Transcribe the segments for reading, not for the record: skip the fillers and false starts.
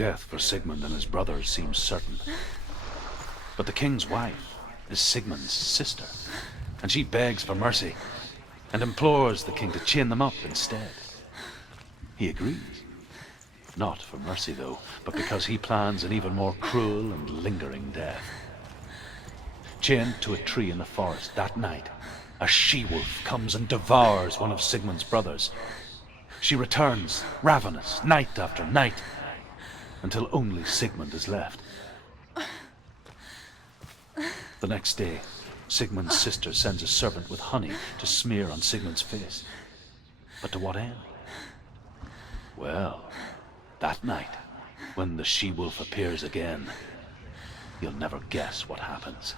Death for Sigmund and his brothers seems certain. But the king's wife is Sigmund's sister, and she begs for mercy and implores the king to chain them up instead. He agrees. Not for mercy, though, but because he plans an even more cruel and lingering death. Chained to a tree in the forest that night, a she-wolf comes and devours one of Sigmund's brothers. She returns, ravenous, night after night, until only Sigmund is left. The next day, Sigmund's sister sends a servant with honey to smear on Sigmund's face. But to what end? Well, that night, when the she-wolf appears again, you'll never guess what happens.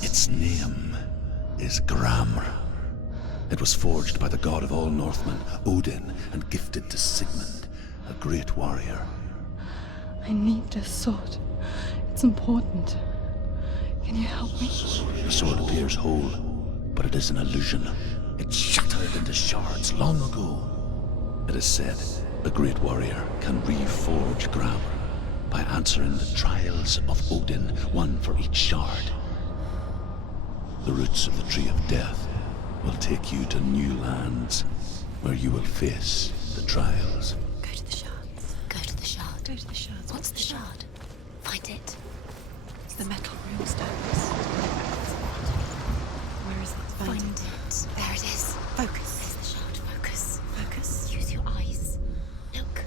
Its name is Gramr. It was forged by the god of all Northmen, Odin, and gifted to Sigmund, a great warrior. I need this sword. It's important. Can you help me? The sword appears whole, but it is an illusion. It shattered into shards long ago. It is said a great warrior can reforge Gramr by answering the trials of Odin, one for each shard. The roots of the Tree of Death will take you to new lands, where you will face the trials. Go to the shards. Go to the shard. Go to the shards. What's the shard? Find it. It's the metal room stones. Where is it? Find it. There it is. Focus. There's the shard. Focus. Focus. Use your eyes. Look.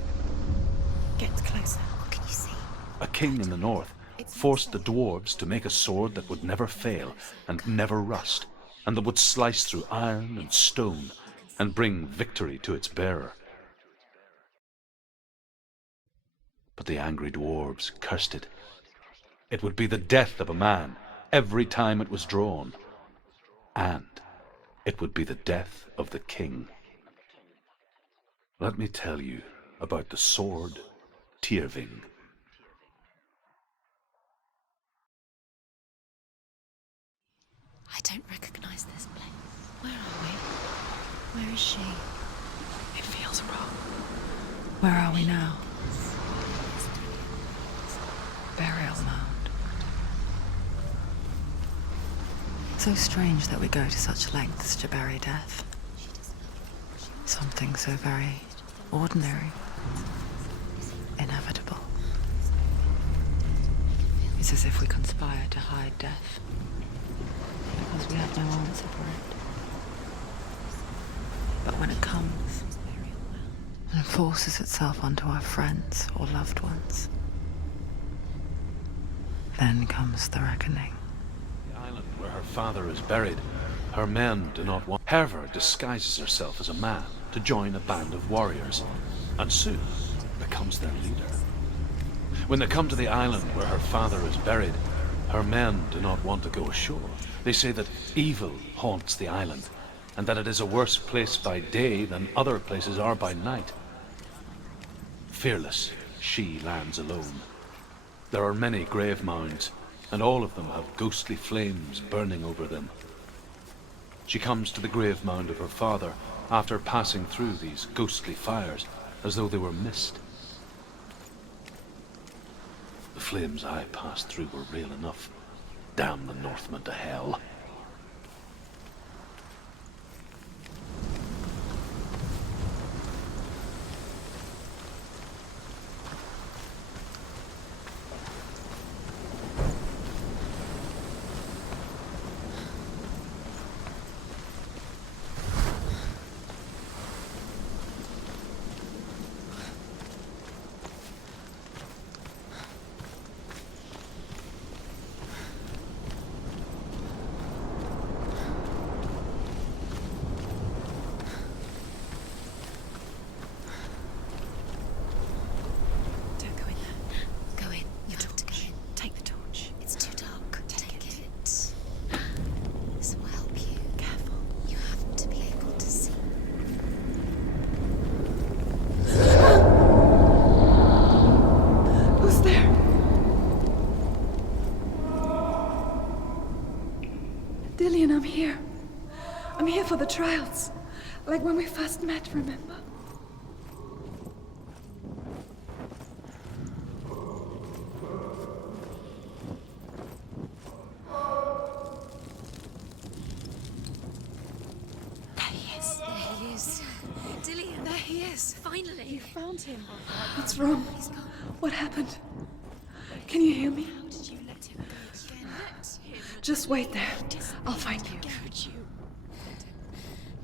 Get closer. What can you see? A king in the north forced the dwarves to make a sword that would never fail and never rust, and that would slice through iron and stone and bring victory to its bearer. But the angry dwarves cursed it. It would be the death of a man every time it was drawn, and it would be the death of the king. Let me tell you about the sword Tyrving. I don't recognize this place. Where are we? Where is she? It feels wrong. Where are we now? Burial mound. So strange that we go to such lengths to bury death. Something so very ordinary, inevitable. It's as if we conspire to hide death, because we have no answer for it. But when it comes and forces itself onto our friends or loved ones, then comes the reckoning. The island where her father is buried, her men do not want. Hervor disguises herself as a man to join a band of warriors, and soon becomes their leader. When they come to the island where her father is buried, her men do not want to go ashore. They say that evil haunts the island, and that it is a worse place by day than other places are by night. Fearless, she lands alone. There are many grave mounds, and all of them have ghostly flames burning over them. She comes to the grave mound of her father after passing through these ghostly fires, as though they were mist. The flames I passed through were real enough. Damn the Northmen to hell. Don't go in there. Go in. You have to go in. Take the torch. It's too dark. Take it. This will help you. Careful. You have to be able to see. Who's there? Dillian, I'm here. I'm here for the trials. Like when we first met, remember? There he is. There he is. Dillian, there he is. Finally. You found him. What's wrong? He's gone. What happened? Can you hear me? How did you let him go again? Let him. Just wait there. I'll find you. Could you?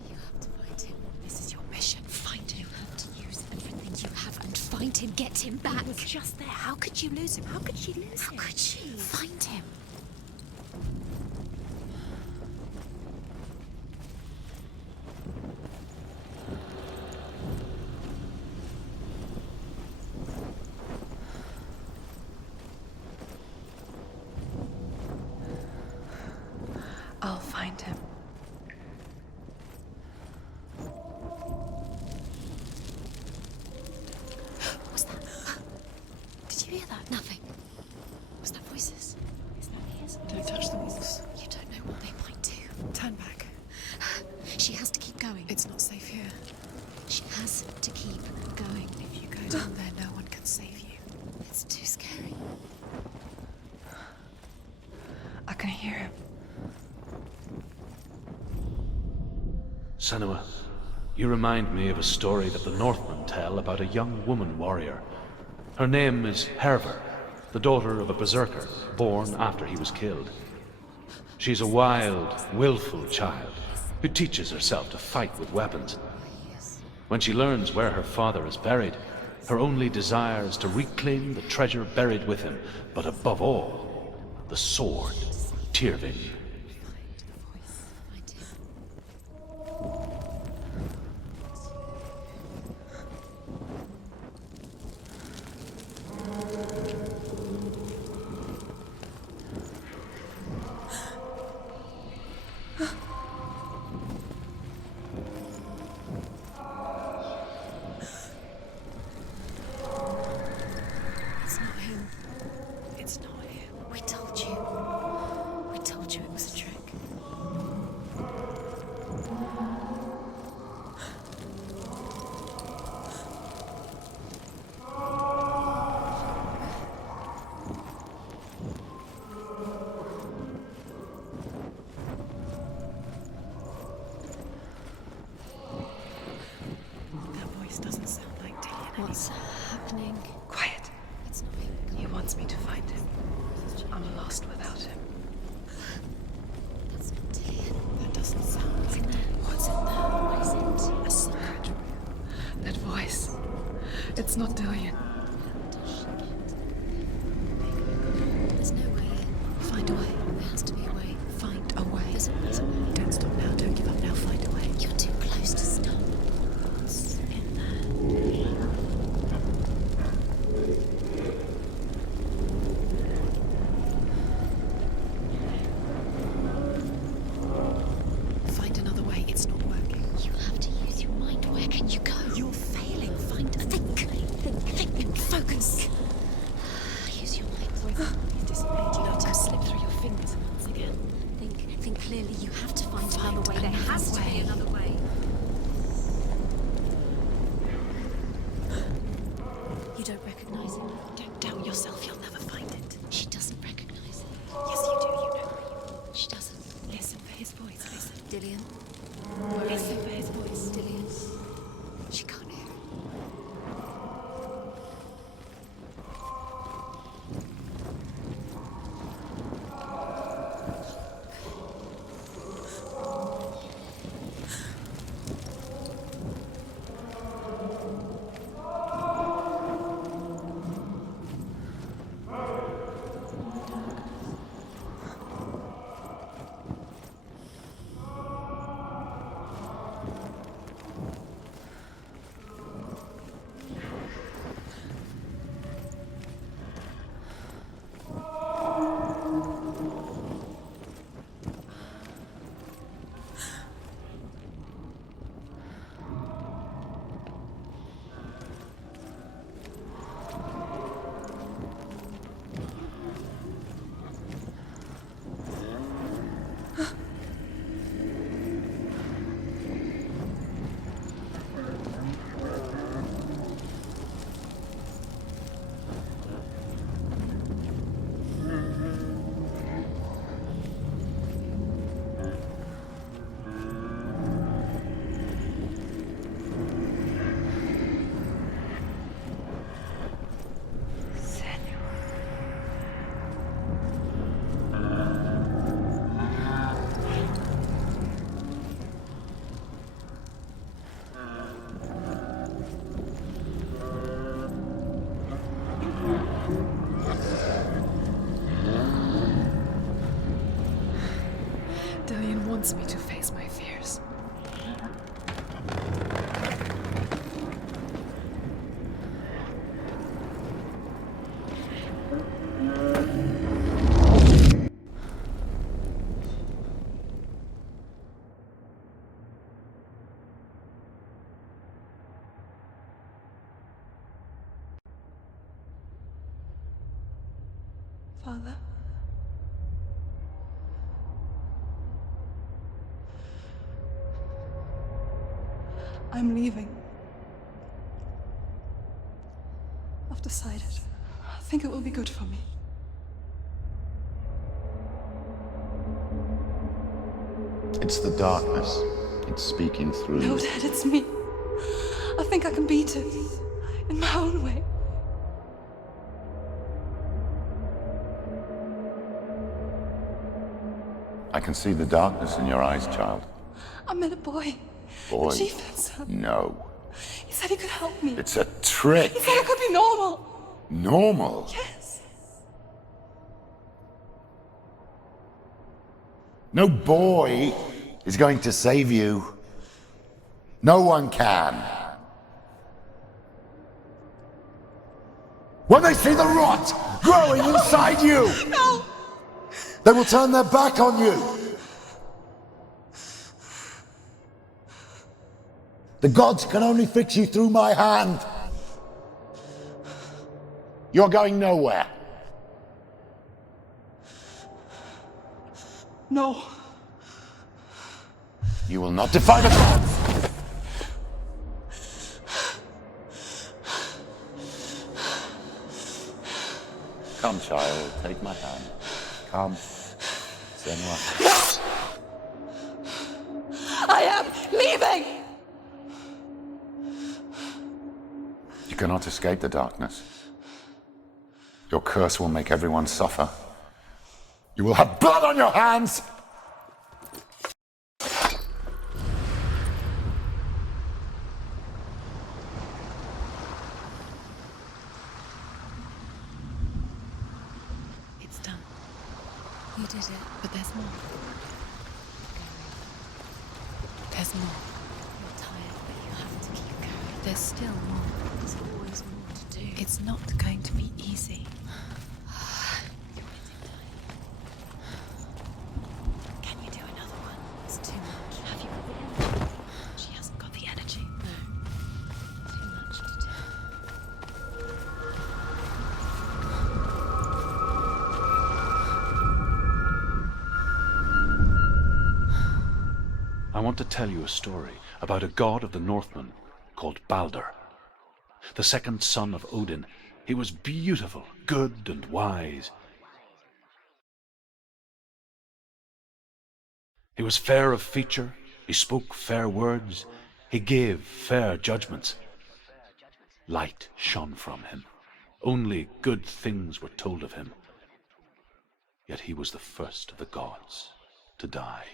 You have to find him. This is your mission. Find him. You have to use everything you have and find him. Get him back. He was just there. How could you lose him? How could she lose him? How could she? Find him. I'll find him. What was that? Did you hear that? Nothing. Was that voices? Is that his? Don't touch the walls. You don't know what they might do. Turn back. She has to keep going. It's not safe here. She has to keep going. If you go down there, no one can save you. It's too scary. I can hear him. Senua, you remind me of a story that the Northmen tell about a young woman warrior. Her name is Herver, the daughter of a berserker born after he was killed. She's a wild, willful child who teaches herself to fight with weapons. When she learns where her father is buried, her only desire is to reclaim the treasure buried with him, but above all, the sword, Tyrving. Find him. It's not him. It's not him. We told you. We told you it was a trick. That voice doesn't sound like Dillian. What's happening? Quiet. It's not him. He wants me to find him. I'm lost without him. That's not Dillian. That doesn't sound What's like in there? What's in there? What is it? A secret room. That voice. It's not Dillian. There's no way in. Find a way. There has to be a way. Find a way. There's always a way. Don't stop now. Don't give up now. Find a way. You're too close to stop. What's in there? Find another way. It's not working. You have to use your mind. Where can you go? You're failing. Find a Think. has to be another way. You don't recognize him? Don't doubt yourself, you'll never find it. She doesn't recognize it. Yes, you do, you know where you are. She doesn't. Listen for his voice, listen. Dillian. Listen for his voice, Dillian. She can't hear it. Dillian wants me to face my fears. Father? I'm leaving. I've decided. I think it will be good for me. It's the darkness. It's speaking through No, you. Dad, it's me. I think I can beat it. In my own way. I can see the darkness in your eyes, child. I met a boy. Boy. The chieftain's son. No. He said he could help me. It's a trick. He said I could be normal. Normal. Yes. No boy is going to save you. No one can. When they see the rot growing inside you, No! they will turn their back on you. The gods can only fix you through my hand. You're going nowhere. No. You will not defy the gods. Come, child, take my hand. Come. Senua. I am leaving! You cannot escape the darkness. Your curse will make everyone suffer. You will have blood on your hands! It's done. You did it. But there's more. There's more. You're tired, but you have to keep going. There's still more. There's always more to do. It's not going to be easy. You're getting tired. Can you do another one? It's too much. Have you got the energy? She hasn't got the energy. No. Too much to do. I want to tell you a story about a god of the Northmen called Balder. The second son of Odin, he was beautiful, good, and wise. He was fair of feature, he spoke fair words, he gave fair judgments. Light shone from him. Only good things were told of him. Yet he was the first of the gods to die.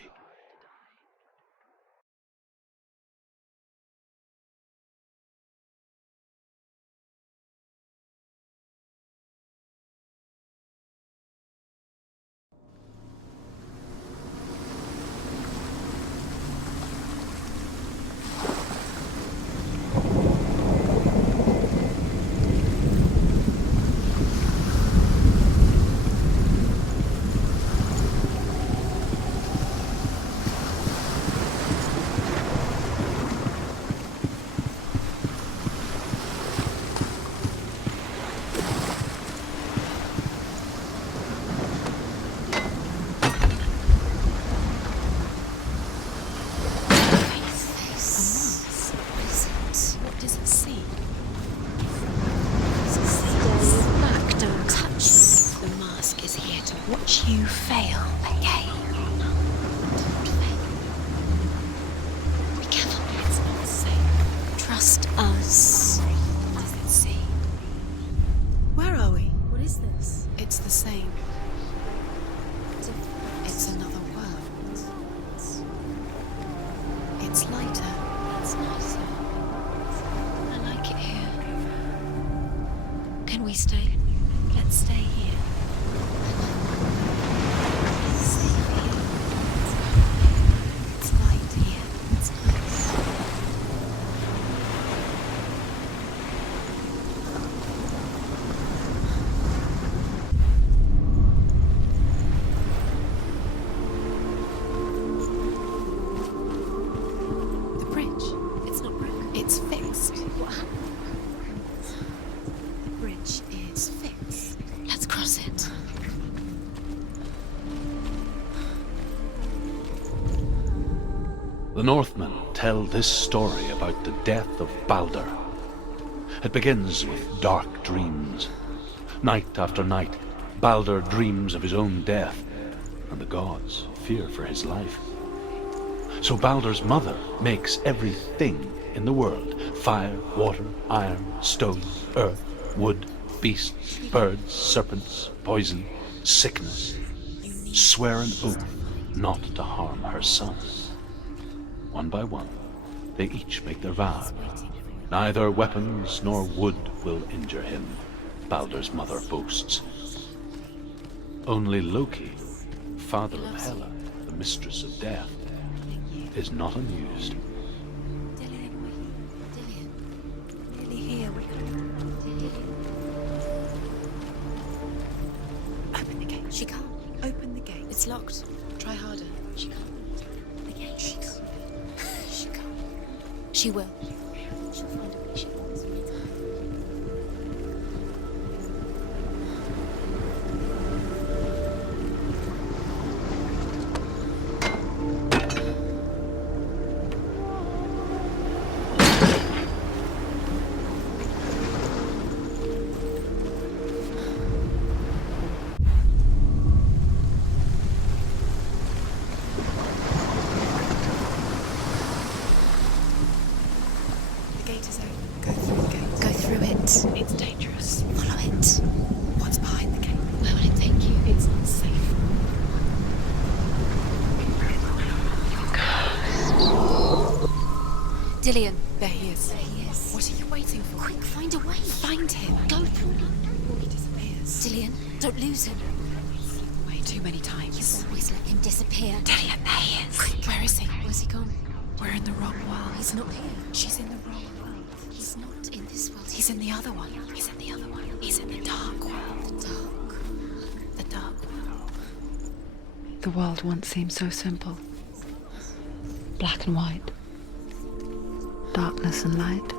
Watch you fail again. Don't fail. Be careful, it's not safe. Trust us. What does it say? Where are we? What is this? It's the same. It's another world. It's lighter. It's nicer. I like it here. Can we stay? Let's stay here. It's light here. It's nice. The bridge. It's not broken. It's fixed. What happened? The bridge is fixed. Let's cross it. The Northmen tell this story about the death of Balder. It begins with dark dreams. Night after night, Balder dreams of his own death, and the gods fear for his life. So Balder's mother makes everything in the world: fire, water, iron, stone, earth, wood, beasts, birds, serpents, poison, sickness. Swear an oath not to harm her son. One by one, they each make their vow. Neither weapons nor wood will injure him, Balder's mother boasts. Only Loki, father of Hela, the mistress of death, is not amused. Nearly here. We Open the gate. She can't. Open the gate. It's locked. Try harder. She can't. The gate. She can't. She can't. She will. She'll find a way. She wants. The gate is open. Go through the gate. Go through it. It's dangerous. Follow it. What's behind the gate? Where will it take you? It's not safe. Dillian. There he is. There he is. What are you waiting for? Quick, find a way. Find him. Go through. He disappears. Dillian, don't lose him. Way too many times. Always let him disappear. Dillian, there he is. Where is he? Where's he gone? We're in the wrong world. He's not here. She's in the wrong world. He's not in this world. He's in the other one. He's in the other one. He's in the dark world. the dark. The dark world. The world once seemed so simple. Black and white. Darkness and light.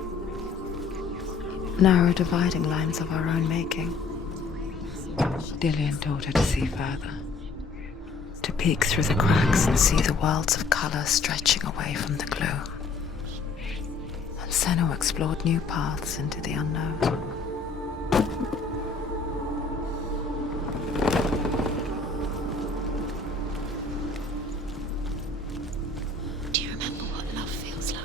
Narrow dividing lines of our own making. Dillian taught her to see further. to peek through the cracks and see the worlds of colour stretching away from the gloom. And Senna explored new paths into the unknown. Do you remember what love feels like?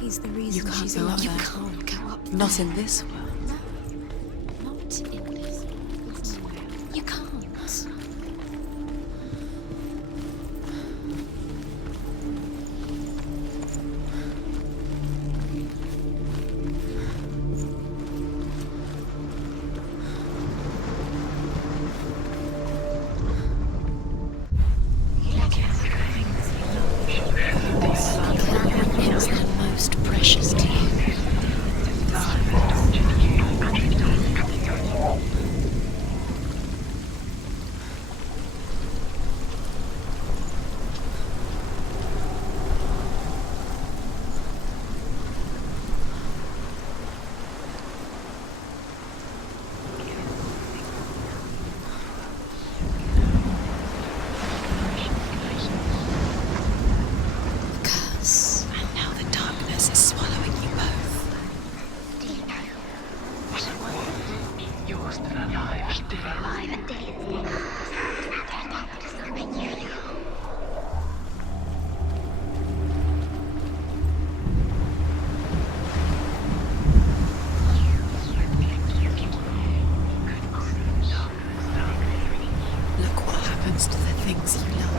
He's the reason You can't she's go alive. up You there. can't go up there. Not in this world. No, not in this world. You can't. Things that are most precious to you. Curse. And now the darkness is swallowing you both. You're still alive, Look what happens to the things you love.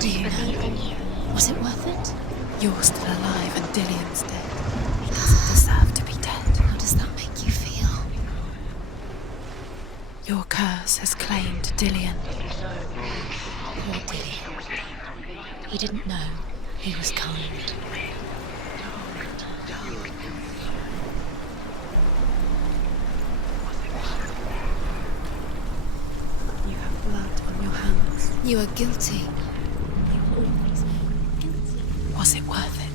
Do you know? Was it worth it? You're still alive and Dillian's dead. He doesn't deserve to be dead. How does that make you feel? Your curse has claimed Dillian. Poor Dillian. He didn't know. He was kind. You have blood on your hands. You are guilty. Was it worth it?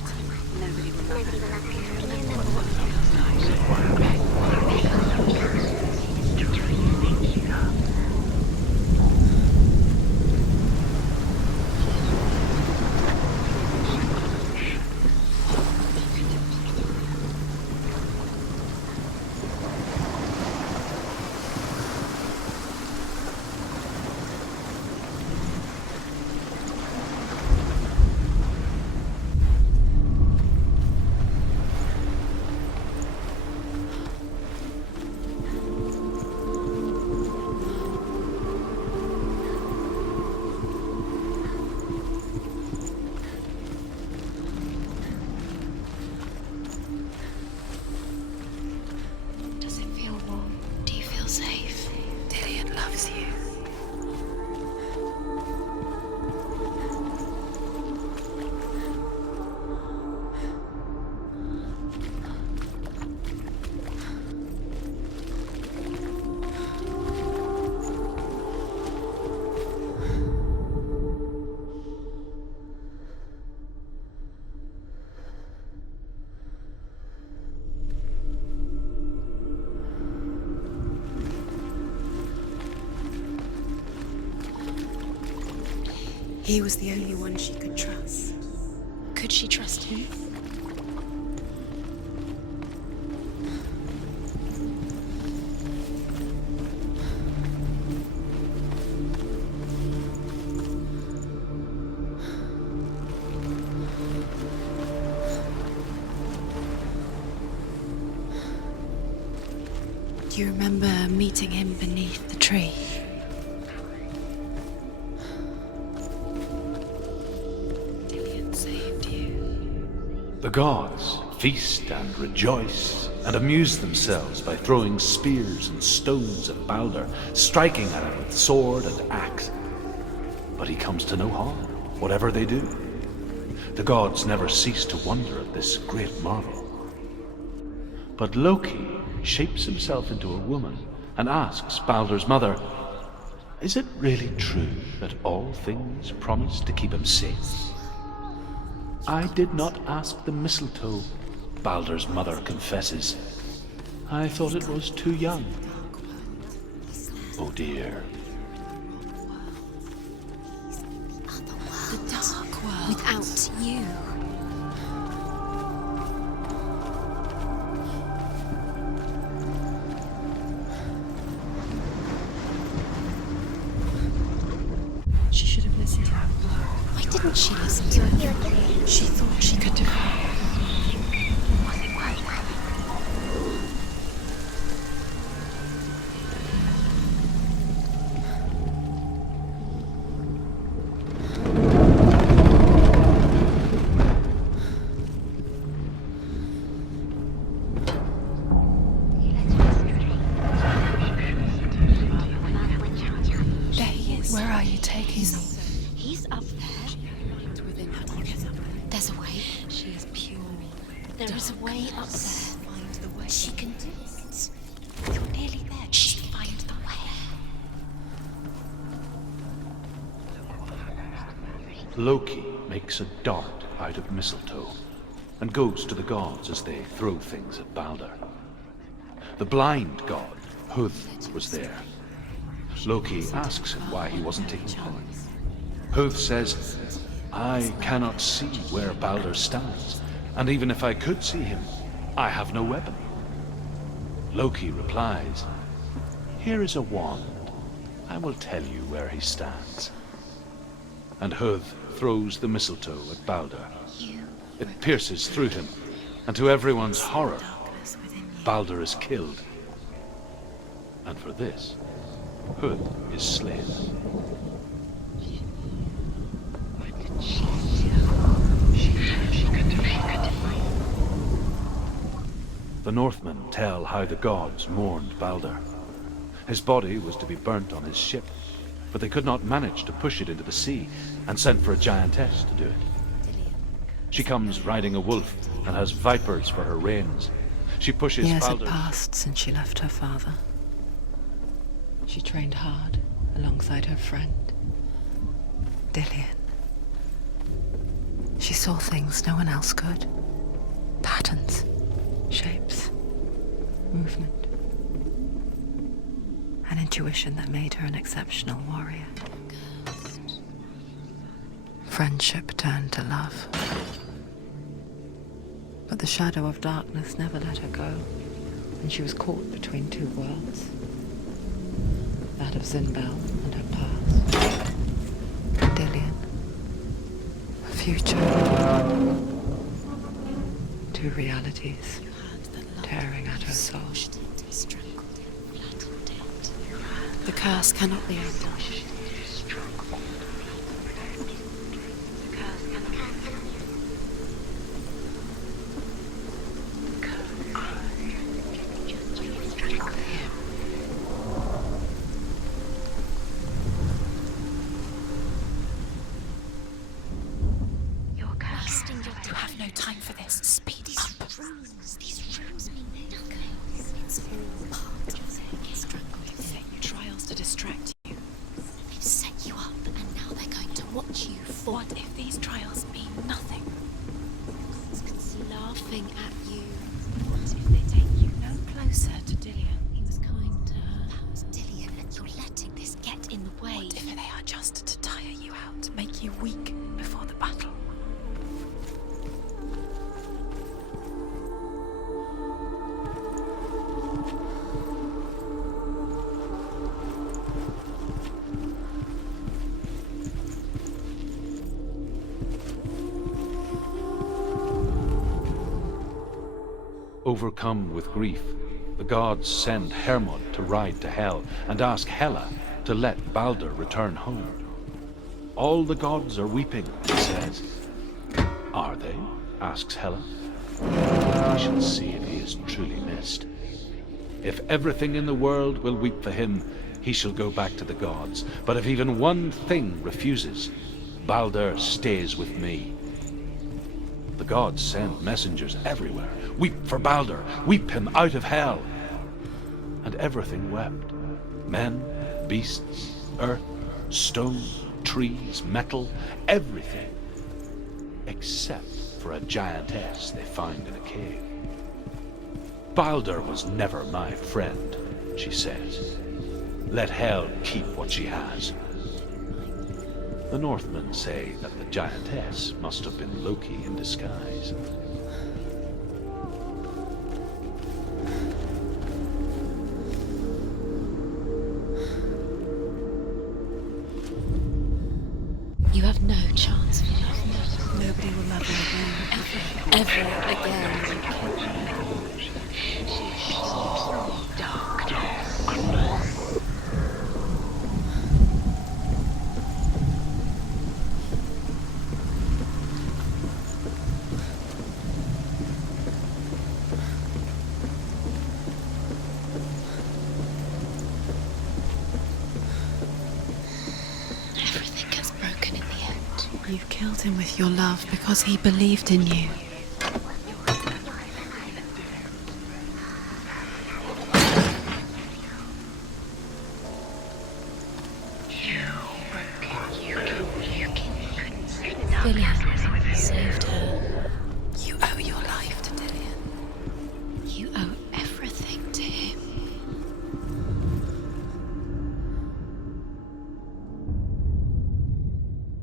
Does it feel warm? Do you feel safe? Dillian loves you. He was the only one she could trust. Could she trust him? Do you remember meeting him beneath the tree? Dillian's The gods feast and rejoice and amuse themselves by throwing spears and stones at Balder, striking at him with sword and axe. But he comes to no harm, whatever they do. The gods never cease to wonder at this great marvel. But Loki shapes himself into a woman and asks Balder's mother, "Is it really true that all things promise to keep him safe?" "I did not ask the mistletoe," Balder's mother confesses. "I thought it was too young." Oh dear. The dark world. Without you. She should have listened to her. Why didn't she listen to him? She thought she could defeat him. There he is. Where are you taking me? He's up there. Within her, you get up. There's a way. She is pure. There is a way up there. Find the way. She can do it. You're nearly there. Just find the way. Loki makes a dart out of mistletoe and goes to the gods as they throw things at Balder. The blind god, Huth, was there. Loki asks him why he wasn't taking part. Huth says, "I cannot see where Balder stands, and even if I could see him, I have no weapon." Loki replies, "Here is a wand. I will tell you where he stands." And Huth throws the mistletoe at Balder. It pierces through him, and to everyone's horror, Balder is killed. And for this, Huth is slain. The Northmen tell how the gods mourned Balder. His body was to be burnt on his ship, but they could not manage to push it into the sea and sent for a giantess to do it. She comes riding a wolf and has vipers for her reins. She pushes Years had Balder. passed since she left her father. She trained hard alongside her friend. Dillian. She saw things no one else could. Patterns. Shapes. Movement. An intuition that made her an exceptional warrior. Friendship turned to love. But the shadow of darkness never let her go, and she was caught between two worlds. That of Zinbel and her past. Dillian. A future. Two realities tearing at her soul. The curse cannot be undone. You have no time for this. Speed up. These runes mean nothing. It's all part of it. They've set you trials to distract you. They've set you up, and now they're going to watch you fall. What if these trials mean nothing? It's laughing at you. What if they take you no closer to Dillian? He was kind to her. That was Dillian, and you're letting this get in the way. What if they are just to tire you out, make you weak before the battle? Overcome with grief, the gods send Hermod to ride to Hell and ask Hela to let Balder return home. All the gods are weeping, he says. Are they? asks Hela. We shall see if he is truly missed. If everything in the world will weep for him, he shall go back to the gods. But if even one thing refuses, Baldur stays with me. The gods send messengers everywhere. Weep for Baldur, weep him out of hell. And everything wept. Men, beasts, earth, stone, trees, metal, everything. Except for a giantess they found in a cave. Baldur was never my friend, she says. Let Hel keep what she has. The Northmen say that the giantess must have been Loki in disguise. You have no chance. Nobody will love you again. Ever again. Everything gets broken in the end. You've killed him with your love because he believed in you. Dillion saved her. You owe your life to Dillion. You owe everything to him.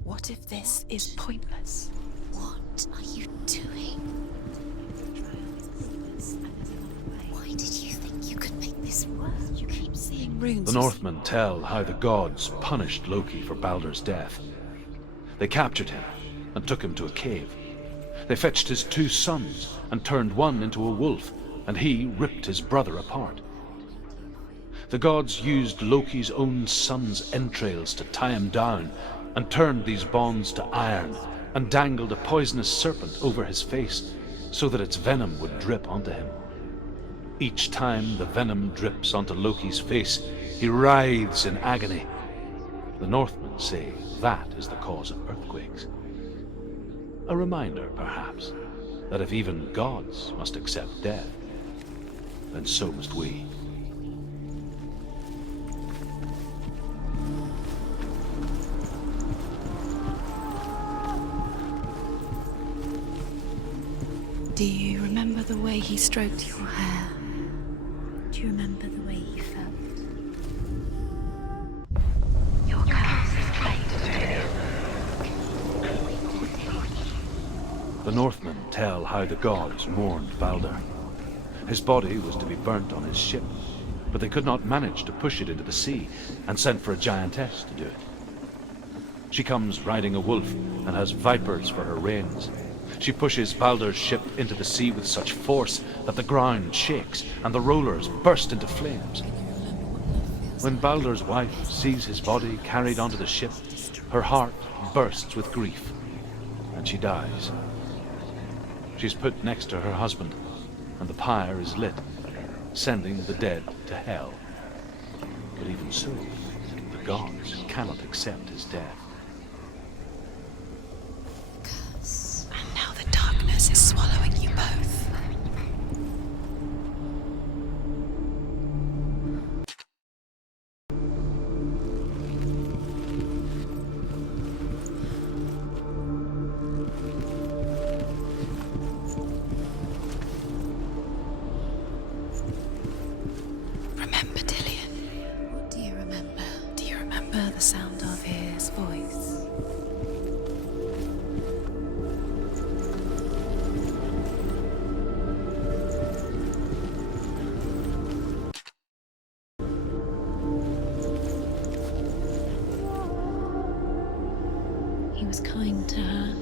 What if this is pointless? What are you doing? Why did you think you could make this work? You keep seeing runes. The Northmen tell how the gods punished Loki for Baldur's death. They captured him and took him to a cave. They fetched his 2 sons and turned one into a wolf, and he ripped his brother apart. The gods used Loki's own son's entrails to tie him down and turned these bonds to iron and dangled a poisonous serpent over his face so that its venom would drip onto him. Each time the venom drips onto Loki's face, he writhes in agony. The Northmen say that is the cause of earthquakes. A reminder, perhaps, that if even gods must accept death, then so must we. Do you remember the way he stroked your hair? Do you remember the way you felt? Your curse is fate. The Northmen tell how the gods mourned Baldur. His body was to be burnt on his ship, but they could not manage to push it into the sea and sent for a giantess to do it. She comes riding a wolf and has vipers for her reins. She pushes Baldur's ship into the sea with such force that the ground shakes and the rollers burst into flames. When Baldur's wife sees his body carried onto the ship, her heart bursts with grief, and she dies. She's put next to her husband, and the pyre is lit, sending the dead to hell. But even so, the gods cannot accept his death. And now the darkness is swallowing you both. Remember Dillion? What do you remember? Do you remember the sound of his voice? He was kind to her.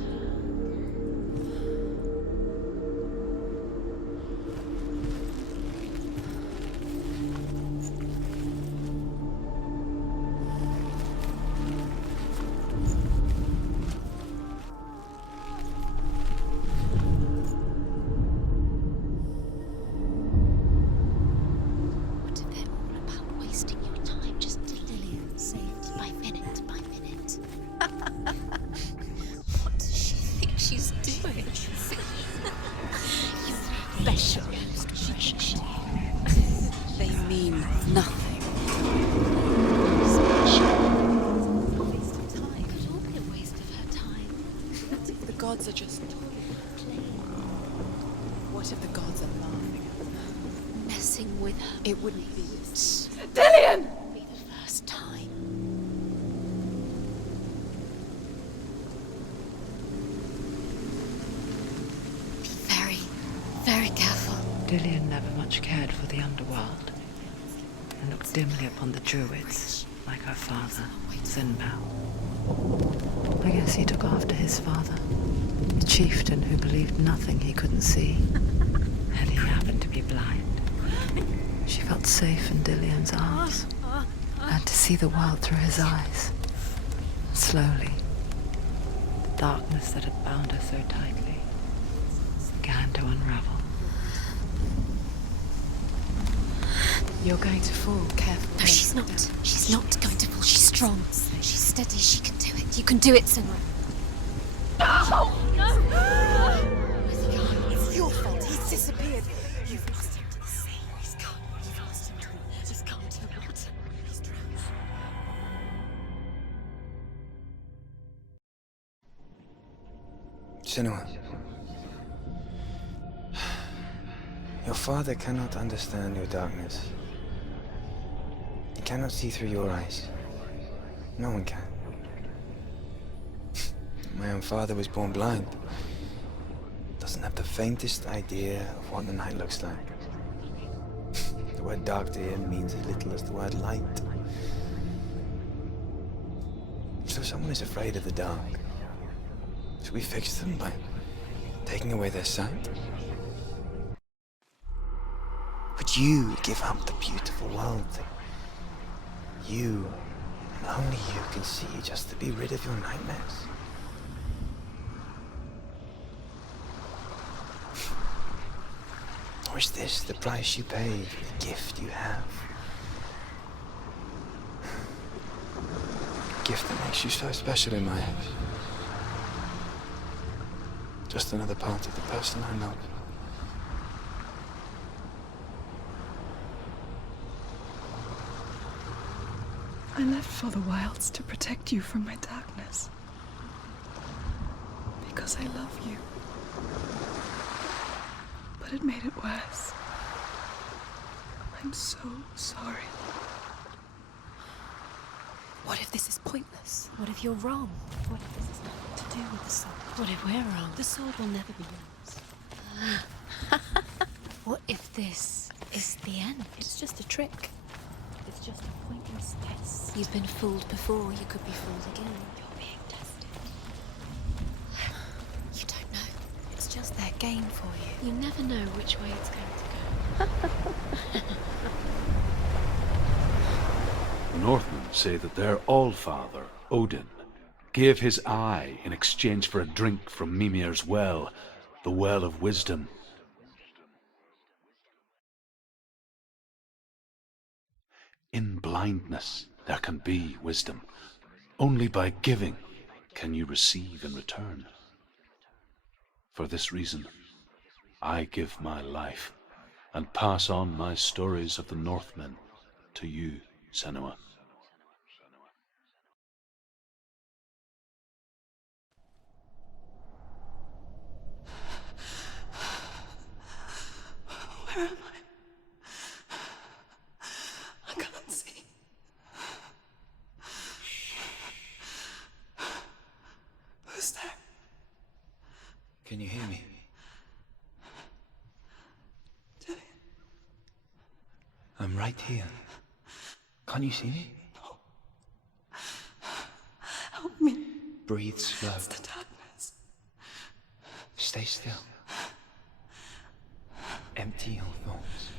pressure. They mean nothing. What if the gods are just... What if the gods are laughing at her? Messing with her. It wouldn't be this. Dillian! Be the first time. Be very, very careful. Dillian never much cared for the underworld and looked dimly upon the druids, like her father, Sinbal. I guess he took after his father, the chieftain who believed nothing he couldn't see, and he happened to be blind. She felt safe in Dillian's arms, and to see the world through his eyes. Slowly, the darkness that had bound her so tightly began to unravel. You're going to fall, careful. No, she's not. She's not going to fall. She's strong. She's steady. She can do it. You can do it, Senra. No! It's your fault. He's disappeared. You've lost him to the sea. He's gone. You've lost him to him. He's gone to the water. He's drowned. Senua, your father cannot understand your darkness. He cannot see through your eyes. No one can. My own father was born blind. Doesn't have the faintest idea of what the night looks like. The word dark to him means as little as the word light. So someone is afraid of the dark. Should we fix them by taking away their sight? Would you give up the beautiful world that you, and only you, can see just to be rid of your nightmares? Or is this the price you pay for the gift you have? A gift that makes you so special in my eyes. Just another part of the person I love. I left for the wilds to protect you from my darkness. Because I love you. But it made it worse. I'm so sorry. What if this is pointless? What if you're wrong? What if this has nothing to do with the sword? What if we're wrong? The sword will never be yours. What if this is the end? It's just a trick. It's just a pointless test. You've been fooled before. You could be fooled again. You're being tested. You don't know. It's just their game for you. You never know which way it's going to go. The Northmen say that their Allfather, Odin, gave his eye in exchange for a drink from Mimir's well, the Well of Wisdom. In blindness there can be wisdom. Only by giving can you receive in return. For this reason, I give my life and pass on my stories of the Northmen to you, Senua. Where am I? I can't see. Who's there? Can you hear me? Dillian. I'm right here. Can't you see me? Help me. Breathe slow. It's the darkness. Stay still. Empty your thoughts.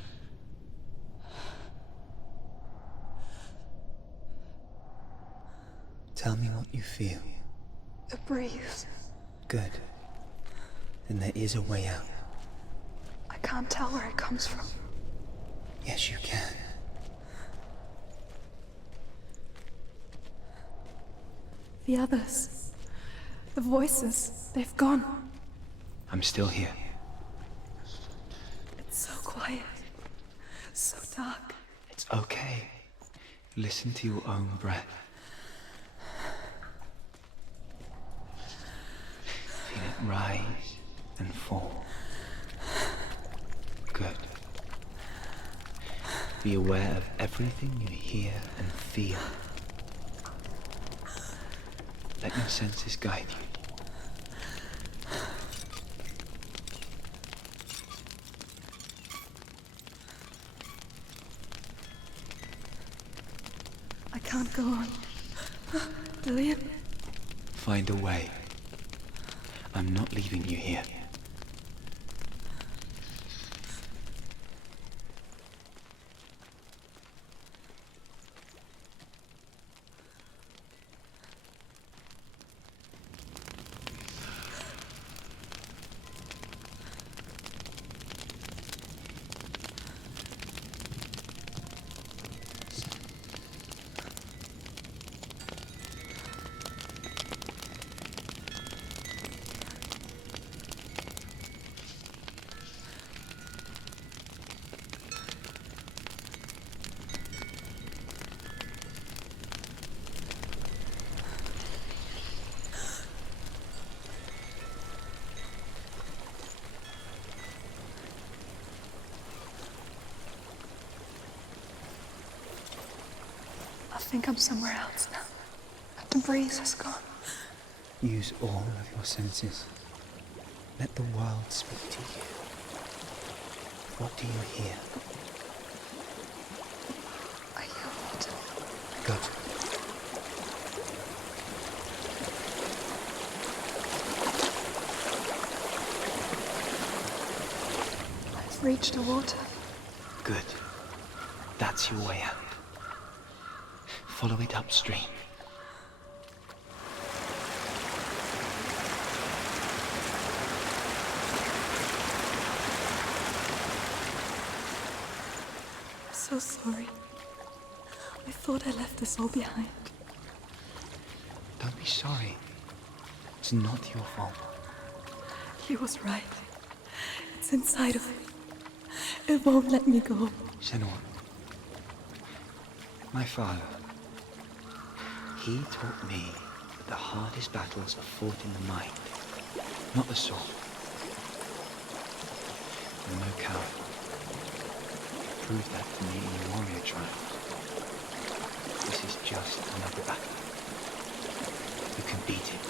Tell me what you feel. A breeze. Good. Then there is a way out. I can't tell where it comes from. Yes, you can. The others. The voices. They've gone. I'm still here. quiet. So dark. It's okay. Listen to your own breath. Feel it rise and fall. Good. Be aware of everything you hear and feel. Let your senses guide you. I can't go on. Dillian? Find a way. I'm not leaving you here. I think I'm somewhere else now. The breeze has gone. Use all of your senses. Let the world speak to you. What do you hear? I hear water. Good. I've reached the water. Good. That's your way out. Follow it upstream. I'm so sorry. I thought I left this all behind. Don't be sorry. It's not your fault. He was right. It's inside of me. It won't let me go. Senua, my father, he taught me that the hardest battles are fought in the mind, not the sword. I'm no coward. Prove that to me in your warrior trials. This is just another battle. You can beat it.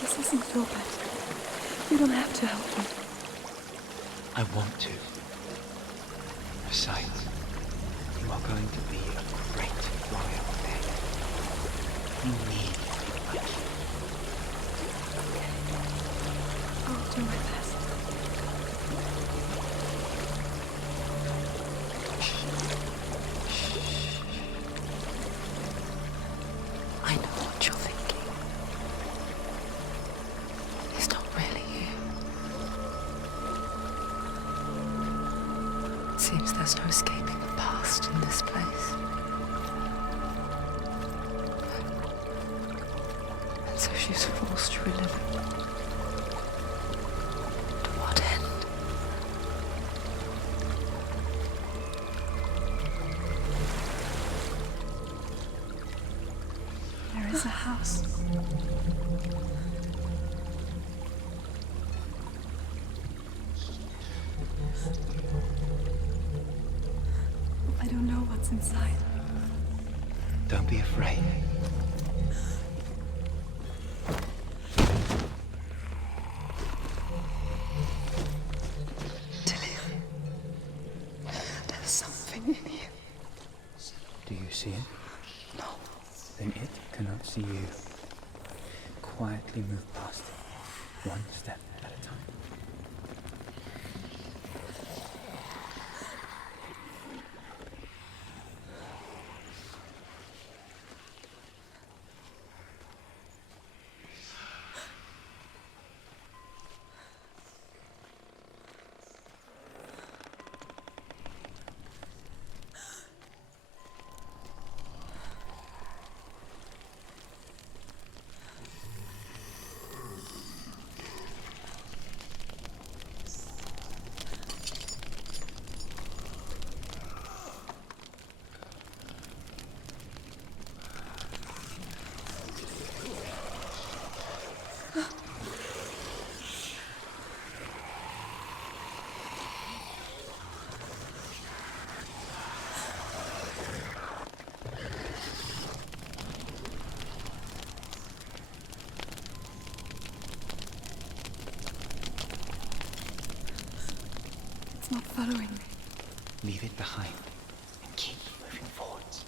This isn't your battle. You don't have to help me. I want to. Besides, you are going to be a great warrior one day. You need people like you. I'll do my best. I know what you're thinking. It's not really you. It seems there's no escaping the past in this place. And so she's forced to relive it. To what end? There is a house. I don't know what's inside. Don't be afraid. Dillian, there's something in here. Do you see it? No. Then it cannot see you. Quietly move past it, one step at a time. It's not following me. Leave it behind and keep moving forwards.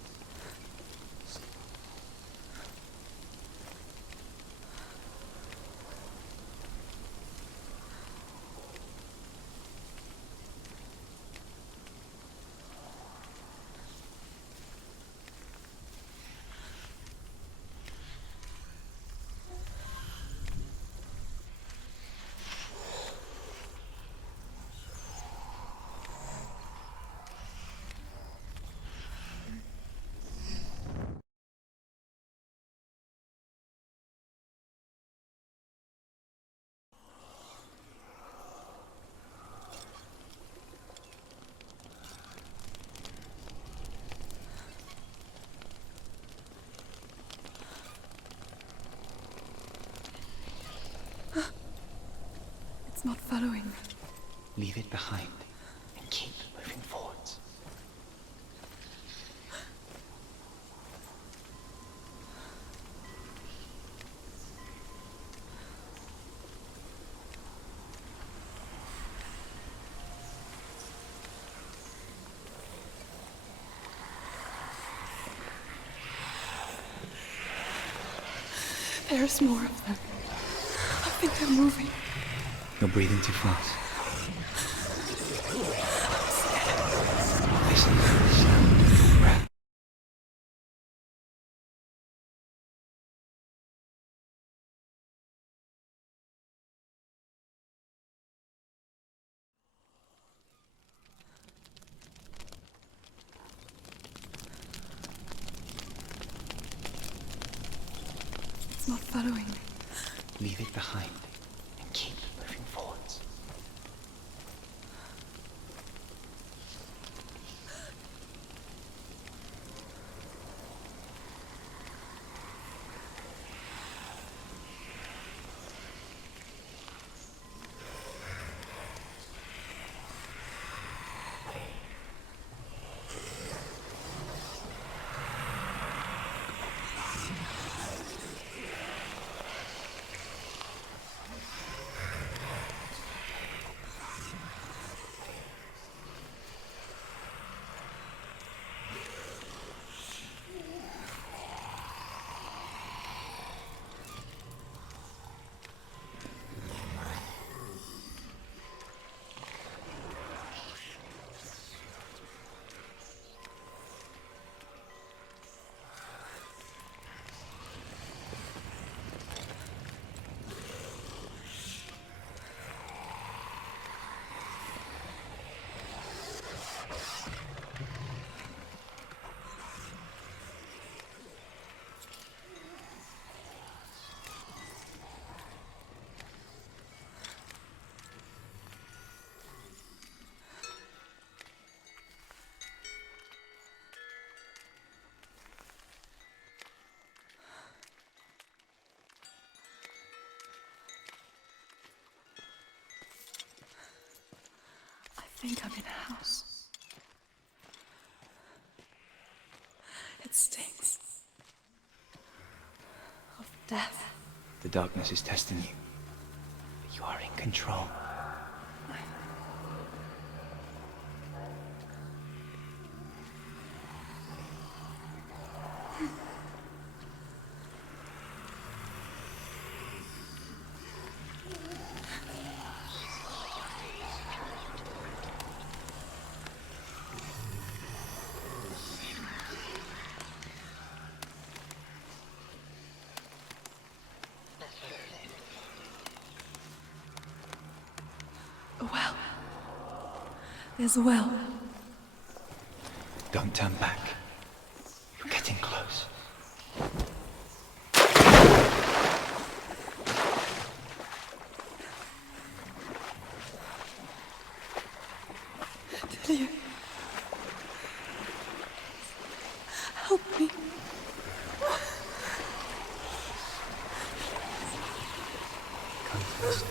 It's not following me. Leave it behind and keep moving forwards. There's more of them. I think they're moving. You're breathing too fast. Listen to the sound of your breath. It's not following me. Leave it behind and keep moving forwards. I think I'm in a house. It stinks of death. The darkness is testing you. But you are in control. A well. There's a well. Don't turn back. You're getting close. Delia. Help me. Come closer.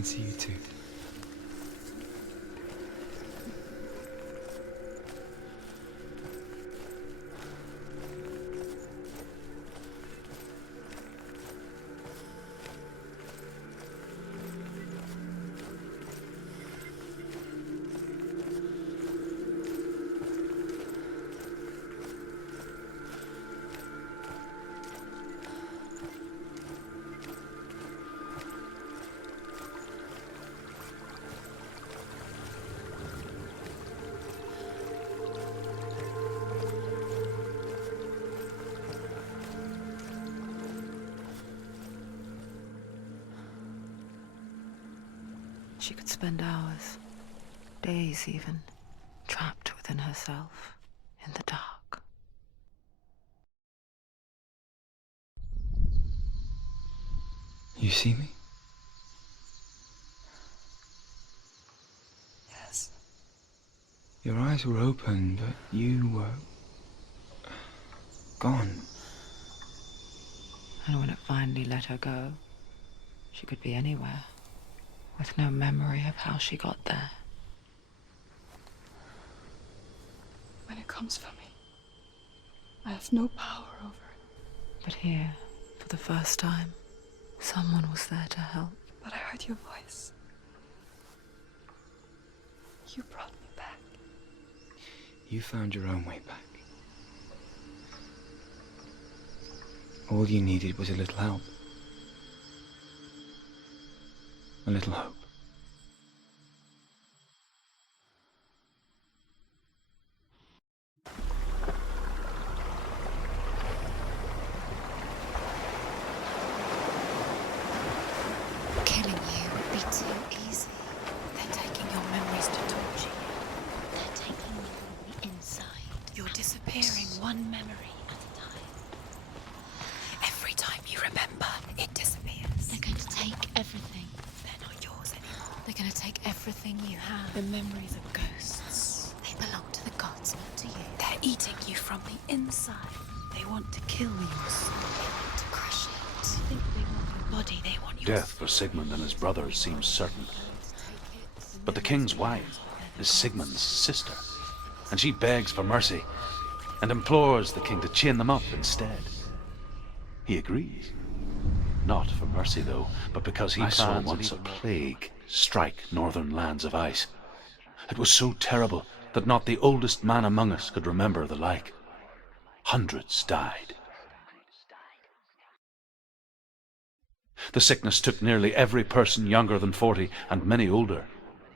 can see you too. She could spend hours, days even, trapped within herself, in the dark. You see me? Yes. Your eyes were open, but you were gone. And when it finally let her go, she could be anywhere, with no memory of how she got there. When it comes for me, I have no power over it. But here, for the first time, someone was there to help. But I heard your voice. You brought me back. You found your own way back. All you needed was a little help. A little hope. Killing you would be too easy. They're taking your memories to torture you. They're taking you from the inside. You're disappearing one memory at a time. Every time you remember, it disappears. They're going to take everything. They're not yours anymore. They're going to take everything you have. The memories are ghosts. They belong to the gods, not to you. They're eating you from the inside. They want to kill your soul. They want to crush it. They think they want your body. They want your Death for Sigmund and his brothers seems certain. But the king's wife is Sigmund's sister, and she begs for mercy and implores the king to chain them up instead. He agrees. Not for mercy, though, but because he saw once a plague strike northern lands of ice. It was so terrible that not the oldest man among us could remember the like. Hundreds died. The sickness took nearly every person younger than 40 and many older,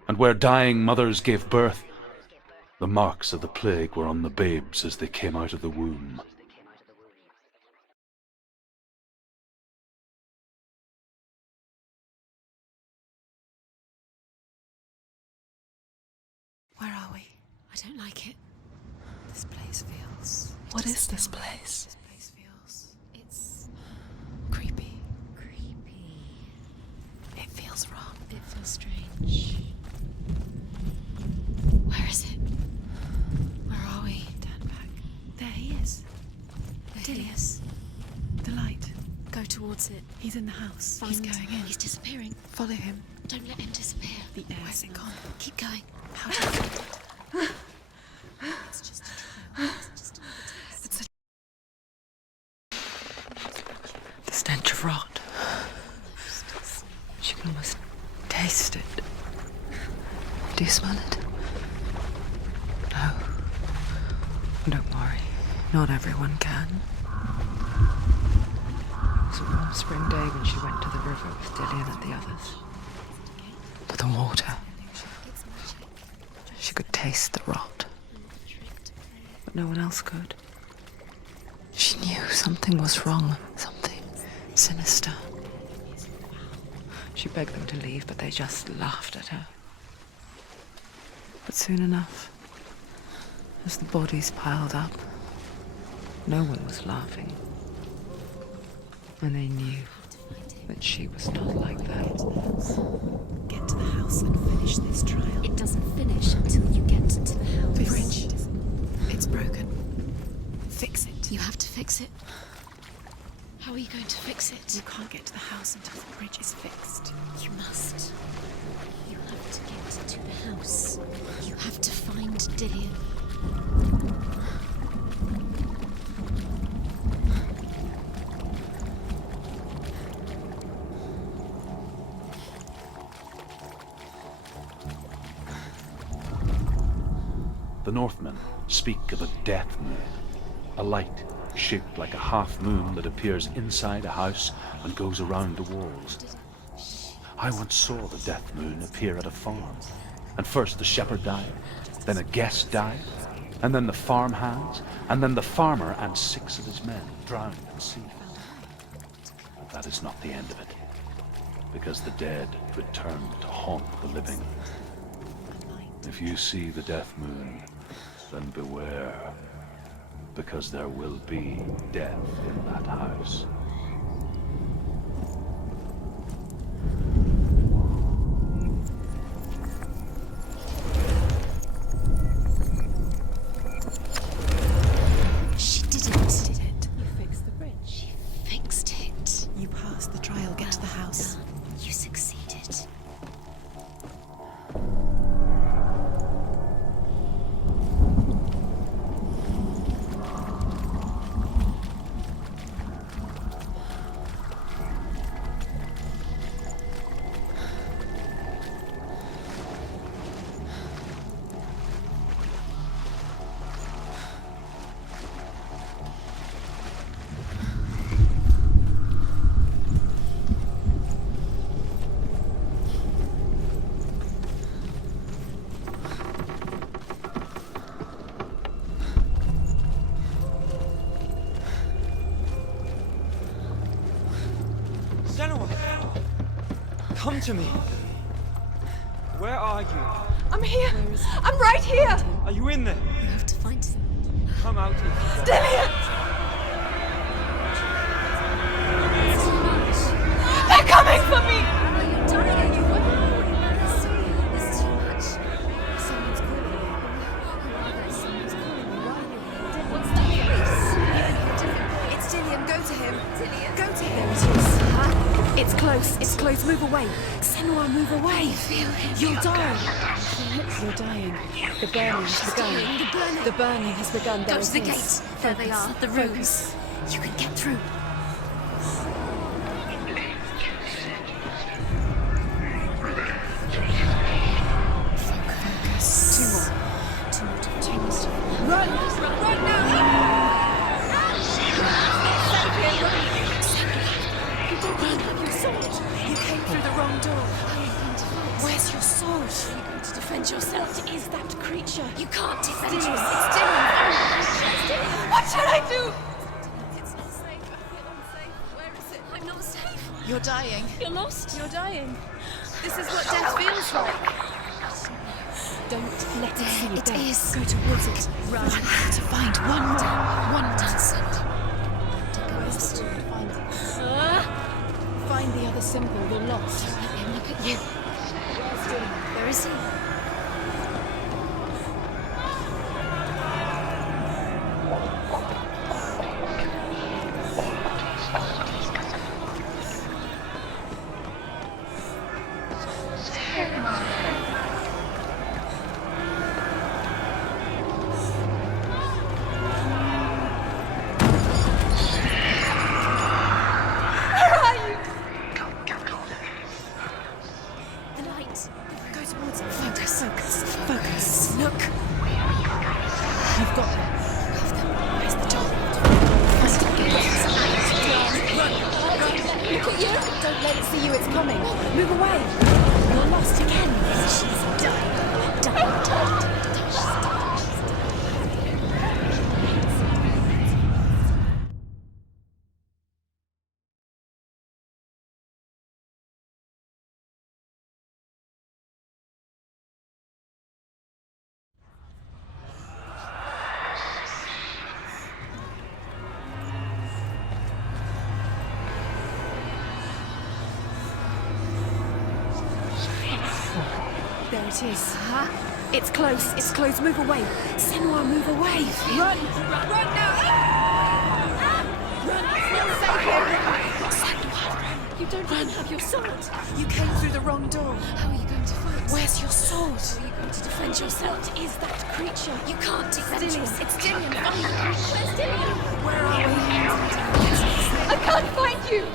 and where dying mothers gave birth, the marks of the plague were on the babes as they came out of the womb. Where are we? I don't like it. This place feels... What is this place? This place feels... It's... creepy. Creepy. It feels wrong. It feels strange. Where is it? Where are we? Turn back. There he is. There he is. The light. Go towards it. He's in the house. Find He's going in. He's disappearing. Follow him. Don't let him disappear. The air. Where's it gone? Keep going. How do you find it? It's just a trial. It's just another test. The stench of rot. She can almost taste it. Do you smell it? No. Don't worry. Not everyone can. It was a warm spring day when she went to the river with Dillian and the others. But the water... She could taste the rot. But no one else could. She knew something was wrong. Something sinister. She begged them to leave, but they just laughed at her. But soon enough, as the bodies piled up, no one was laughing. And they knew that she was not like that. Get to the house and finish this trial. It doesn't finish until you get to the house. The bridge. It's broken. Fix it. You have to fix it. How are you going to fix it? You can't get to the house until the bridge is fixed. You must. You have to get to the house. You have to find Dillian. The Northmen speak of a death moon, a light shaped like a half moon that appears inside a house and goes around the walls. I once saw the death moon appear at a farm, and first the shepherd died, then a guest died, and then the farmhands, and then the farmer and 6 of his men drowned in sea. But that is not the end of it, because the dead return to haunt the living. If you see the death moon, then beware, because there will be death in that house. She did it. You fixed the bridge. She fixed it. You passed the trial, get to the house. Done. You succeeded. Senua! Come to me! Where are you? I'm here. I'm right here. Are you in there? You have to find him. Come out if you dare. Dillian! They're coming for me! Are you dying? There's too much. Someone's calling you. Someone's calling me. Why are you? What's that voice? It's Dillian, go to him. Dillian? Go to him. There it is. It's close, it's close. Move away. Senua, move away. Feel him. You'll die. You're dying. The burning has begun. The burning has begun. Go There to the it gate. is. There they are. The rooms. You can get through. Focus. Two more. Run! Run now! You don't have your sword. You came through the wrong door. Where's your sword? Are you going to defend yourself? What is that creature? You can't defend Dillian. yourself. It's Dillian. What should I do? It's not safe. I feel unsafe. Where is it? I'm not safe. You're dying. You're lost. You're dying. This is what death feels like. Don't let it see you. It Don't. is. Go towards it. Run. To find one more. One more. Don't get lost. Find it. Find the other symbol. You're lost. Let him look at you. Where is he? The light. Go towards it. Focus. Focus. Focus. Look. You've got them. Where's the door? Look at you. Don't let it see you. It's coming. Move away. You're lost again. She's done. There it is. It's close. It's close. Move away. Senua, move away. Run. Run now. Run. will save him! Senua, you don't even have your sword. You came through the wrong door. How are you going to fight? Where's your sword? How are you going to defend yourself? What is that creature? You can't defend yourself. It's Dillian. Where's Dillian? Where are we? I can't find you!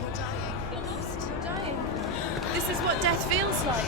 You're dying. You're lost. You're dying. This is what death feels like.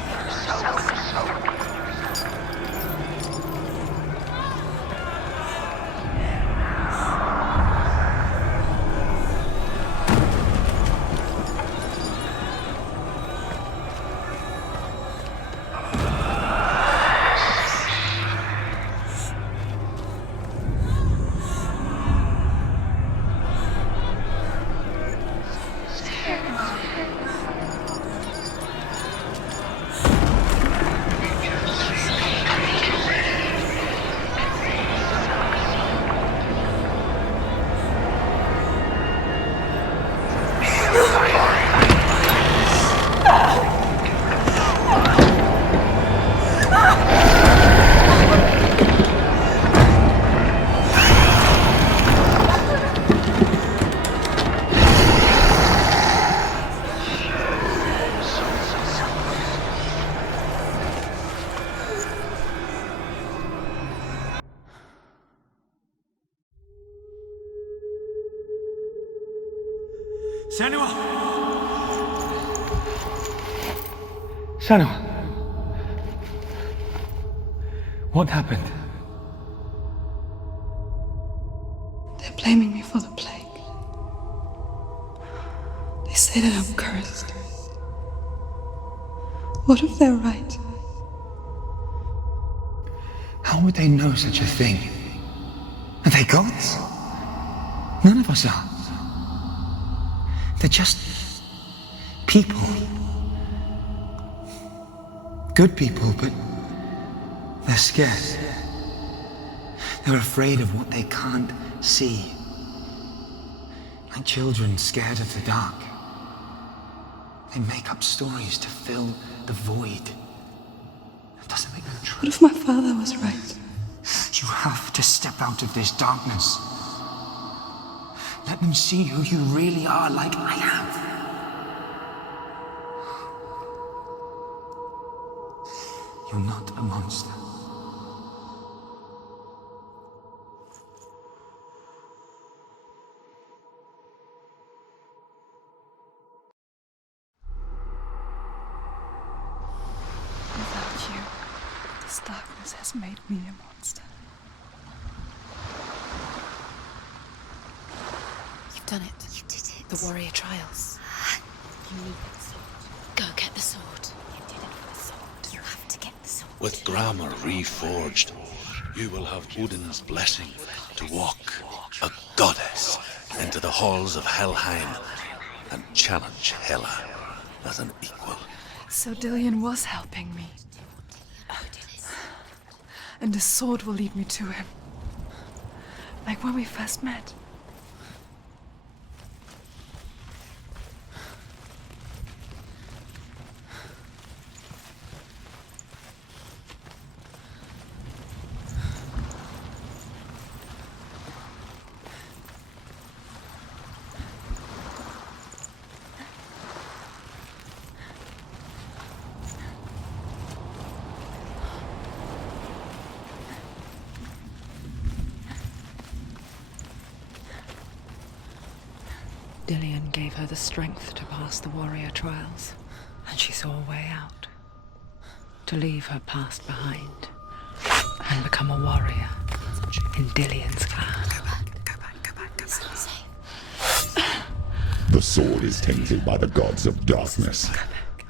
Senua! Senua! What happened? They're blaming me for the plague. They say that I'm cursed. What if they're right? How would they know such a thing? Are they gods? None of us are. They're just people. Good people, but they're scared. They're afraid of what they can't see. Like children scared of the dark. They make up stories to fill the void. That doesn't make them true. What if my father was right? You have to step out of this darkness. Let them see who you really are, like I have. You're not a monster. Without you, this darkness has made me a monster. You've done it. You did it. The warrior trials. You need that sword. Go get the sword. You did it for the sword. You have to get the sword. With grammar reforged, you will have Odin's blessing to walk, a goddess, into the halls of Helheim and challenge Hela as an equal. So Dillian was helping me. And the sword will lead me to him. Like when we first met. Dillian gave her the strength to pass the warrior trials, and she saw a way out. To leave her past behind and become a warrior in Dillian's clan. Go back. It's not safe. The sword is tainted by the gods of darkness.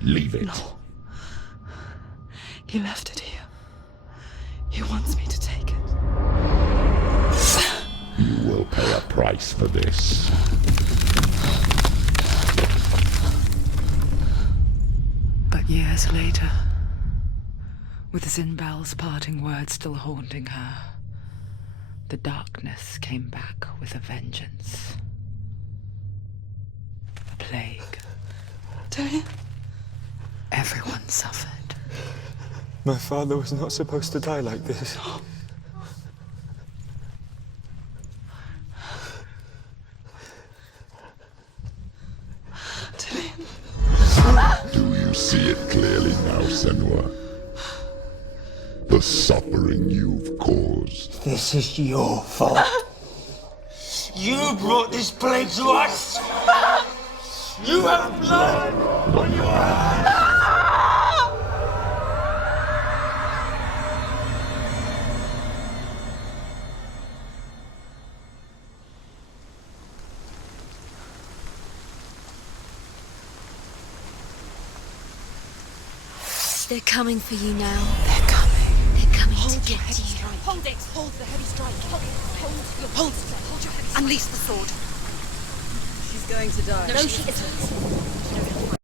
Leave it. No. He left it here. He wants me to take it. You will pay a price for this. But years later, with Zinbel's parting words still haunting her, the darkness came back with a vengeance. A plague. Dillian? Everyone suffered. My father was not supposed to die like this. see it clearly now, Senua. The suffering you've caused. This is your fault. You brought this plague to us! You have blood on your hands! They're coming for you now. They're coming. They're coming Hold to your get heavy you. strike. Hold it. Hold the heavy strike. Hold your heavy strike. Unleash the sword. She's going to die. No, she isn't.